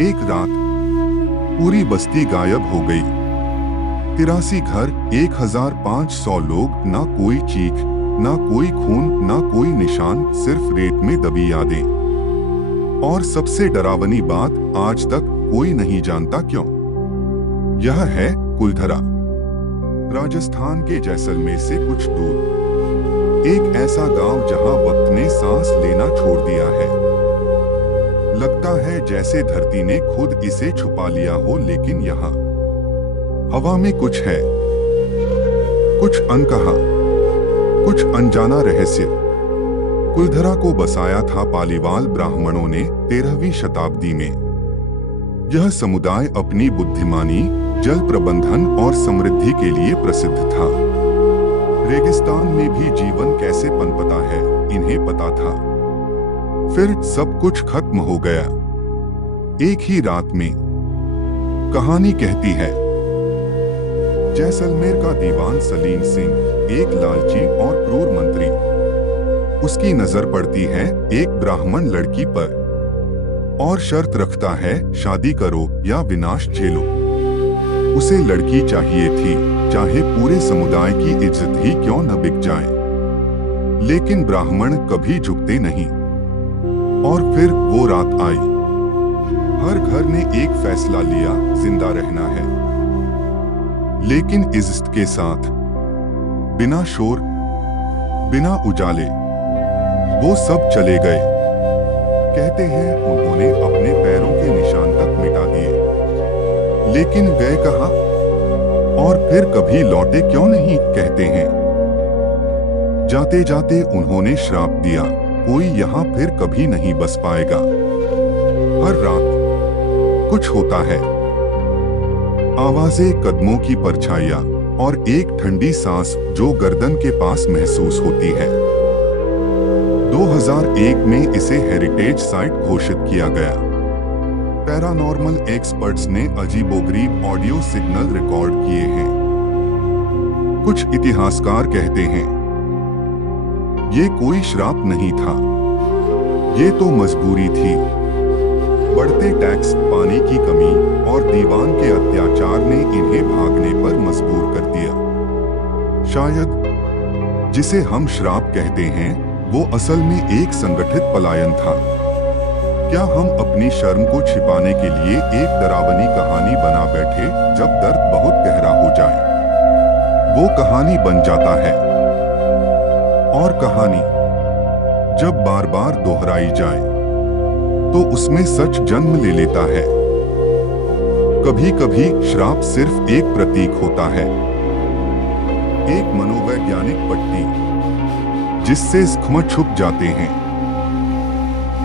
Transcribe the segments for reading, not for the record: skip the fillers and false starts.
एक रात पूरी बस्ती गायब हो गई। 83 घर, 1500 लोग, ना कोई चीख, ना कोई खून, ना कोई निशान, सिर्फ रेत में दबी यादें। और सबसे डरावनी बात, आज तक कोई नहीं जानता क्यों। यह है कुलधरा, राजस्थान के जैसलमेर से कुछ दूर। एक ऐसा गांव जहां वक्त ने सांस लेना छोड़ दिया है। लगता है जैसे धरती ने खुद इसे छुपा लिया हो, लेकिन यहाँ हवा में कुछ है, कुछ अनकहा, कुछ अनजाना रहस्य। कुलधरा को बसाया था पालीवाल ब्राह्मणों ने 13वीं शताब्दी में। यह समुदाय अपनी बुद्धिमानी, जल प्रबंधन और समृद्धि के लिए प्रसिद्ध था। रेगिस्तान में भी जीवन कैसे पनपता है, इन्हें पता था। फिर सब कुछ खत्म हो गया, एक ही रात में। कहानी कहती है, जैसलमेर का दीवान सलीम सिंह, एक लालची और क्रूर मंत्री। उसकी नजर पड़ती है एक ब्राह्मण लड़की पर और शर्त रखता है, शादी करो या विनाश झेलो। उसे लड़की चाहिए थी, चाहे पूरे समुदाय की इज्जत ही क्यों न बिक जाए। लेकिन ब्राह्मण कभी झुकते नहीं। और फिर वो रात आई। हर घर ने एक फैसला लिया, जिंदा रहना है, लेकिन इज्जत के साथ, बिना शोर, बिना उजाले। वो सब चले गए। कहते हैं उन्होंने अपने पैरों के निशान तक मिटा दिए, लेकिन गए कहाँ और फिर कभी लौटे क्यों नहीं। कहते हैं जाते जाते उन्होंने श्राप दिया, कोई यहाँ फिर कभी नहीं बस पाएगा। हर रात कुछ होता है, आवाजें, कदमों की परछाइयां और एक ठंडी सांस जो गर्दन के पास महसूस होती है। 2001 में इसे हेरिटेज साइट घोषित किया गया। पैरानॉर्मल एक्सपर्ट्स ने अजीबोगरीब ऑडियो सिग्नल रिकॉर्ड किए हैं। कुछ इतिहासकार कहते हैं ये कोई श्राप नहीं था, ये तो मजबूरी थी। बढ़ते टैक्स, पानी की कमी और दीवान के अत्याचार ने इन्हें भागने पर मजबूर कर दिया। शायद जिसे हम श्राप कहते हैं, वो असल में एक संगठित पलायन था। क्या हम अपनी शर्म को छिपाने के लिए एक डरावनी कहानी बना बैठे? जब दर्द बहुत गहरा हो जाए, वो कहानी बन जाता है। और कहानी जब बार बार दोहराई जाए, तो उसमें सच जन्म ले लेता है। कभी कभी श्राप सिर्फ एक प्रतीक होता है, एक मनोवैज्ञानिक पट्टी जिससे जख्म छुप जाते हैं।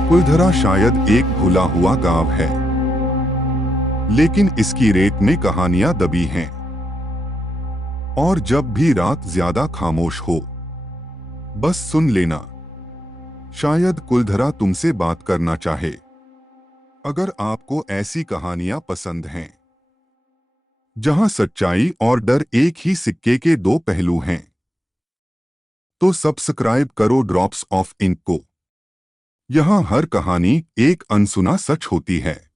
कुलधरा शायद एक भूला हुआ गांव है, लेकिन इसकी रेत में कहानियां दबी हैं। और जब भी रात ज्यादा खामोश हो, बस सुन लेना, शायद कुलधरा तुमसे बात करना चाहे। अगर आपको ऐसी कहानियां पसंद हैं, जहां सच्चाई और डर एक ही सिक्के के दो पहलू हैं, तो सब्सक्राइब करो ड्रॉप्स ऑफ इंक को। यहाँ हर कहानी एक अनसुना सच होती है।